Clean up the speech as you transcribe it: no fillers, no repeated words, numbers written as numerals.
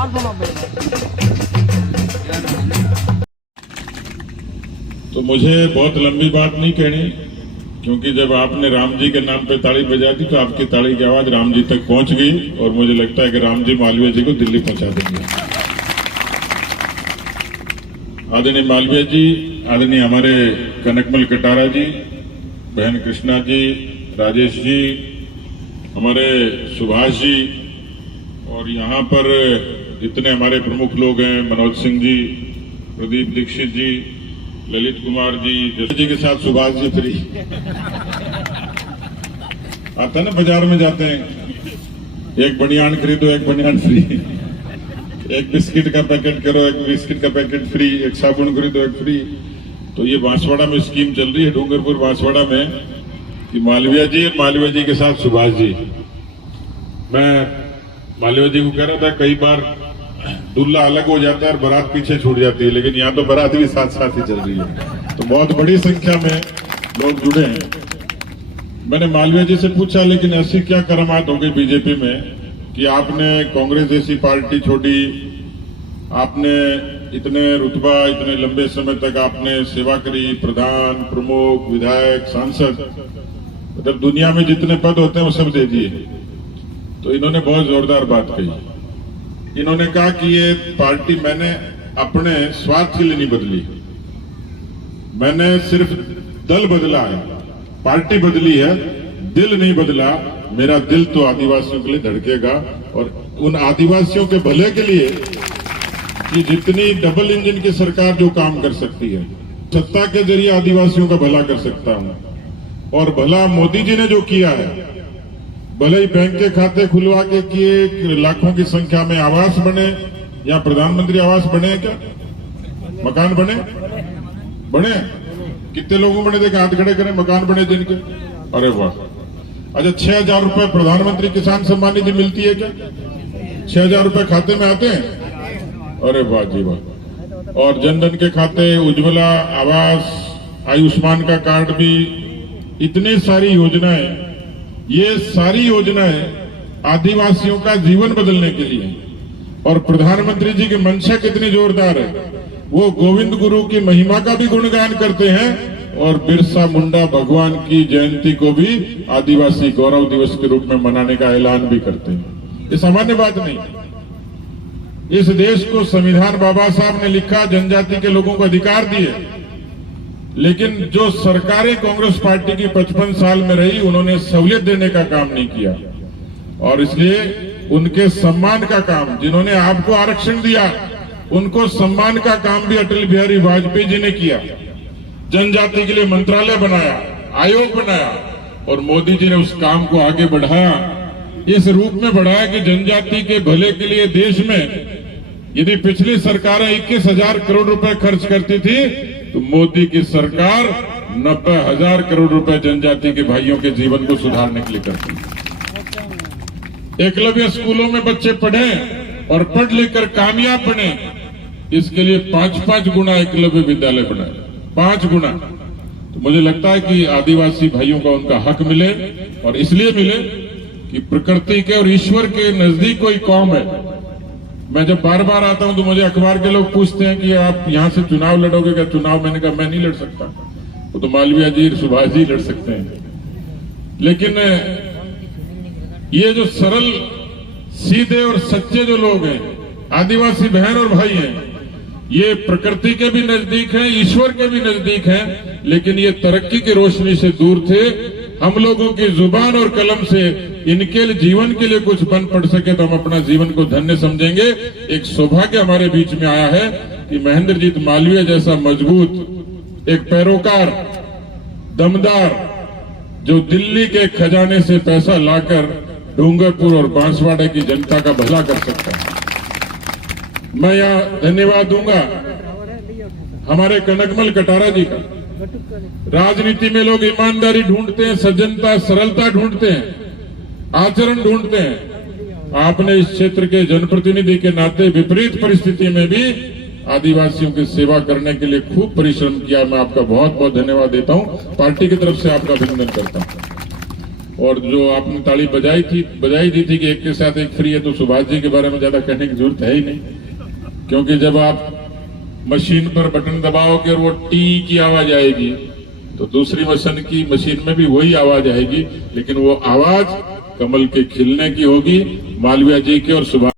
तो मुझे बहुत लंबी बात नहीं कहनी, क्योंकि जब आपने राम जी के नाम पे ताली बजा दी तो आपकी ताली की आवाज राम जी तक पहुंच गई और मुझे लगता है कि राम जी मालवीय जी को दिल्ली पहुंचा देंगे। आदरणीय मालवीय जी, आदरणीय हमारे कनकमल कटारा जी, बहन कृष्णा जी, राजेश जी, हमारे सुभाष जी, और यहाँ पर जितने हमारे प्रमुख लोग हैं, मनोज सिंह जी, प्रदीप दीक्षित जी, ललित कुमार जी, जैसे जी के साथ सुभाष जी फ्री आता है ना, बाजार में जाते हैं, एक बनियान खरीदो एक बनियान फ्री, एक बिस्किट का पैकेट करो एक बिस्किट का पैकेट फ्री, एक साबुन खरीदो एक फ्री। तो ये बांसवाड़ा में स्कीम चल रही है, डूंगरपुर बांसवाड़ा में, कि मालवीय जी और मालवीय जी के साथ सुभाष जी। मैं मालवीय जी को कह रहा था, कई बार दूल्हा अलग हो जाता है और बारात पीछे छूट जाती है, लेकिन यहाँ तो बारात भी साथ साथ ही चल रही है, तो बहुत बड़ी संख्या में लोग जुड़े हैं। मैंने मालवीय जी से पूछा, लेकिन ऐसी क्या करामात हो गई बीजेपी में कि आपने कांग्रेस जैसी पार्टी छोड़ी, आपने इतने रुतबा, इतने लंबे समय तक आपने सेवा करी, प्रधान, प्रमुख, विधायक, सांसद, मतलब दुनिया में जितने पद होते हैं वो सब दे दिए। तो इन्होंने बहुत जोरदार बात कही। इन्होंने कहा कि ये पार्टी मैंने अपने स्वार्थ के लिए नहीं बदली, मैंने सिर्फ दल बदला है, पार्टी बदली है, दिल नहीं बदला। मेरा दिल तो आदिवासियों के लिए धड़केगा, और उन आदिवासियों के भले के लिए कि जितनी डबल इंजन की सरकार जो काम कर सकती है, सत्ता के जरिए आदिवासियों का भला कर सकता हूं। और भला मोदी जी ने जो किया है, भले ही बैंक के खाते खुलवा के किए, लाखों की संख्या में आवास बने, या प्रधानमंत्री आवास बने, क्या मकान बने, कितने लोगों बने, देखे हाथ खड़े करें, मकान बने जिनके। अरे वाह, अच्छा 6,000 रुपए प्रधानमंत्री किसान सम्मान निधि मिलती है क्या? 6,000 रुपए खाते में आते हैं? अरे वाह जी वाह। और जनधन के खाते, उज्ज्वला, आवास, आयुष्मान का कार्ड भी, इतनी सारी योजनाएं, ये सारी योजनाएं आदिवासियों का जीवन बदलने के लिए। और प्रधानमंत्री जी की मंशा कितनी जोरदार है, वो गोविंद गुरु की महिमा का भी गुणगान करते हैं, और बिरसा मुंडा भगवान की जयंती को भी आदिवासी गौरव दिवस के रूप में मनाने का ऐलान भी करते हैं। ये सामान्य बात नहीं। इस देश को संविधान बाबा साहब ने लिखा, जनजाति के लोगों को अधिकार दिए, लेकिन जो सरकारें कांग्रेस पार्टी की 55 साल में रही, उन्होंने सहूलियत देने का काम नहीं किया। और इसलिए उनके सम्मान का काम, जिन्होंने आपको आरक्षण दिया, उनको सम्मान का काम भी अटल बिहारी वाजपेयी जी ने किया। जनजाति के लिए मंत्रालय बनाया, आयोग बनाया, और मोदी जी ने उस काम को आगे बढ़ाया, इस रूप में बढ़ाया कि जनजाति के भले के लिए देश में यदि पिछली सरकारें 21,000 करोड़ रुपए खर्च करती थी, तो मोदी की सरकार 90,000 करोड़ रुपए जनजाति के भाइयों के जीवन को सुधारने के लिए करती है। एकलव्य स्कूलों में बच्चे पढ़े और पढ़ लिख कर कामयाब बने, इसके लिए 5-5 गुना एकलव्य विद्यालय बनाए, 5 गुना। तो मुझे लगता है कि आदिवासी भाइयों का उनका हक मिले, और इसलिए मिले कि प्रकृति के और ईश्वर के नजदीक कोई कौम है। मैं जब बार बार आता हूं तो मुझे अखबार के लोग पूछते हैं कि आप यहां से चुनाव लड़ोगे क्या? चुनाव मैंने कहा मैं नहीं लड़ सकता, वो तो मालवीय जी, सुभाष जी लड़ सकते हैं। लेकिन ये जो सरल, सीधे और सच्चे जो लोग हैं, आदिवासी बहन और भाई हैं, ये प्रकृति के भी नजदीक हैं, ईश्वर के भी नजदीक हैं, लेकिन ये तरक्की की रोशनी से दूर थे। हम लोगों की जुबान और कलम से इनके जीवन के लिए कुछ बन पड़ सके तो हम अपना जीवन को धन्य समझेंगे। एक सौभाग्य हमारे बीच में आया है कि महेंद्रजीत मालवीय जैसा मजबूत, एक पैरोकार, दमदार, जो दिल्ली के खजाने से पैसा लाकर डूंगरपुर और बांसवाड़ा की जनता का भला कर सकता है। मैं यहाँ धन्यवाद दूंगा हमारे कनकमल कटारा जी का। राजनीति में लोग ईमानदारी ढूंढते हैं, सज्जनता, सरलता ढूंढते हैं, आचरण ढूंढते हैं। आपने इस क्षेत्र के जनप्रतिनिधि के नाते विपरीत परिस्थिति में भी आदिवासियों की सेवा करने के लिए खूब परिश्रम किया। मैं आपका बहुत बहुत धन्यवाद देता हूं, पार्टी की तरफ से आपका अभिनंदन करता हूं। और जो आपने ताली बजाई दी थी कि एक के साथ एक फ्री है, तो सुभाष जी के बारे में ज्यादा कहने की जरूरत है ही नहीं, क्योंकि जब आप मशीन पर बटन दबाओगे और वो टी की आवाज आएगी तो दूसरी मशीन में भी वही आवाज आएगी, लेकिन वो आवाज कमल के खिलने की होगी, मालवीय जी के और सुभाष